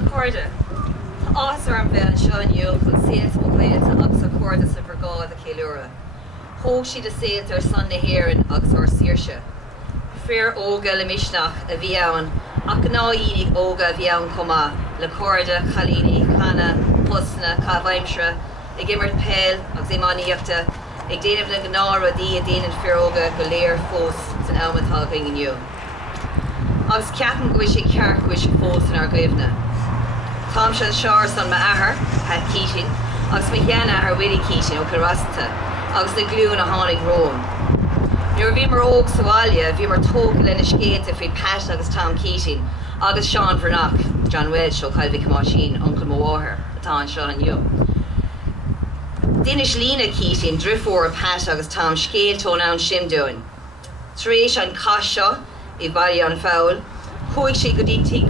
Recorder. Os unveiling Sean Yokel, sales Mogleta, Oxor Cordas of Vergá the Kilura. Ho she the sales are Sunday here in Oxor Sirsha. Fair Olga Lemishnach, a Viaun, Akanaini Olga Viaun Coma, Lacorda, Kalini, Kana, Pusna, Kavaimshra, a Gimmert Pale, Oximani Yakta, a Dane of the Ganara, the Dane and Fair Olga, Galir, Fos, and Almathal in you. Agus Keating Gwishi Kark Gwishi Fos in our Givna. Tom Shan Shar son Ma'ahar, Pat Keating, Agus Mihiana her Willie Keating, O Karasanta, Agus the glue in a Honig Rome. Your Vimer Og Sawalia, Vimer Tokel and Ishgate if we Pat Agus Tom Keating, Agus Sean Vernock, John Welch, O Calvi Kamashin, Uncle Mawaher, Tom Sean Yu. Dinish Lena Keating, Drifor Pat Agus Tom Scale Tone Down Shimdoin. Trish and Kasha, Ibari on Foul, Hoishi Goditi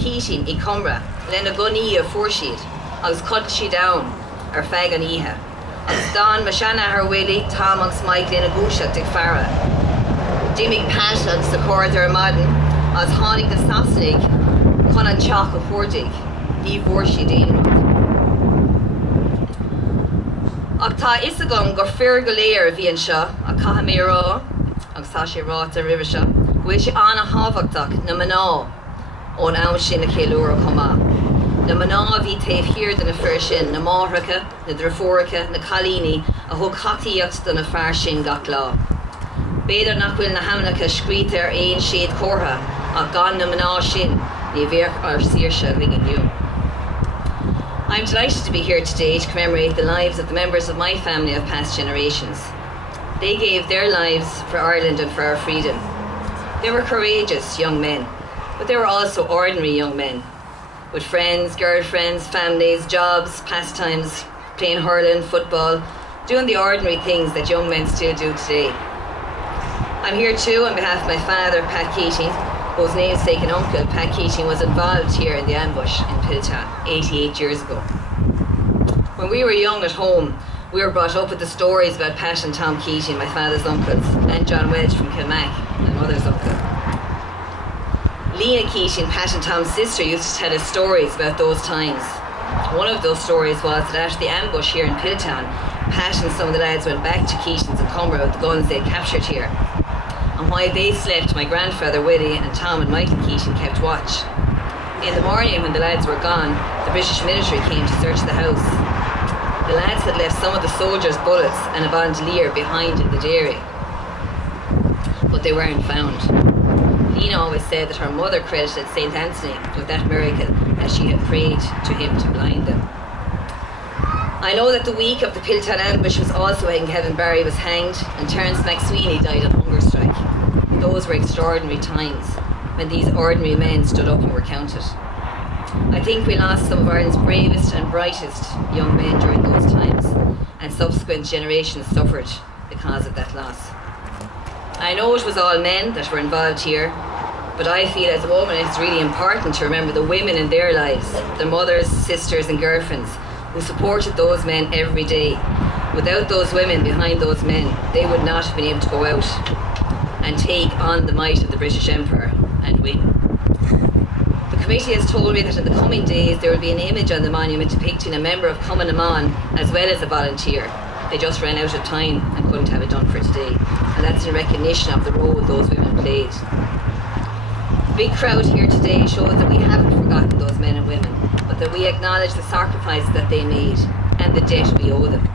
Keating, I Comeraghs, Lena Gunny of Forsheed, Agus Cut she down, or Fagan Iha. Agus Don Mashana her Willie, Tom Agus Mike Lena Gusha Dick Farah. Jimmy Pat Agus the Corridor Madden, As Honig the Sasnig, Conan Chalk of Hordig, Lee Forsheed Ainrock. Akta Isagon go Fair Galair Vian Shaw, a Kahamiro, Aksashi Rata Rivisha, which Anna Havaktak, Namana, on Aushin the Kilura Koma. Namana Vitav here than a Fershin, Namaraka, the Draforica, the Kalini, a Hokati Yuxton a Farshin Gakla. Beda Nakwil Nahamnaka Screeter Ain Shade Korha, a Gan Namana Shin, Nivirk or Sirsha Ringing you. I'm delighted to be here today to commemorate the lives of the members of my family of past generations. They gave their lives for Ireland and for our freedom. They were courageous young men, but they were also ordinary young men, with friends, girlfriends, families, jobs, pastimes, playing hurling, football, doing the ordinary things that young men still do today. I'm here too on behalf of my father, Pat Keating, whose namesake and uncle, Pat Keating, was involved here in the ambush in Piltown 88 years ago. When we were young at home, we were brought up with the stories about Pat and Tom Keating, my father's uncles, and John Wedge from Cumann, my mother's uncle. Lena Keating, Pat and Tom's sister, used to tell us stories about those times. One of those stories was that after the ambush here in Piltown, Pat and some of the lads went back to Keating's and Comeraghs with the guns they'd captured here. And while they slept, my grandfather Willie and Tom and Michael Keating kept watch. In the morning when the lads were gone, the British military came to search the house. The lads had left some of the soldiers' bullets and a bandolier behind in the dairy, but they weren't found. Lena always said that her mother credited St. Anthony with that miracle as she had prayed to him to blind them. I know that the week of the Piltown ambush was also when Kevin Barry was hanged and Terence McSweeney died on hunger strike. Those were extraordinary times when these ordinary men stood up and were counted. I think we lost some of Ireland's bravest and brightest young men during those times, and subsequent generations suffered because of that loss. I know it was all men that were involved here, but I feel as a woman it's really important to remember the women in their lives, their mothers, sisters and girlfriends who supported those men every day. Without those women behind those men, they would not have been able to go out and take on the might of the British Empire and win. The committee has told me that in the coming days there will be an image on the monument depicting a member of Cumann as well as a volunteer. They just ran out of time and couldn't have it done for today, and that's in recognition of the role those women played. The big crowd here today shows that we haven't forgotten those men and women, but that we acknowledge the sacrifices that they made and the debt we owe them.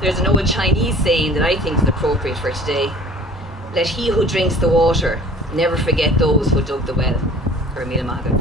There's an old Chinese saying that I think is appropriate for today: let he who drinks the water never forget those who dug the well. For Emil Magan.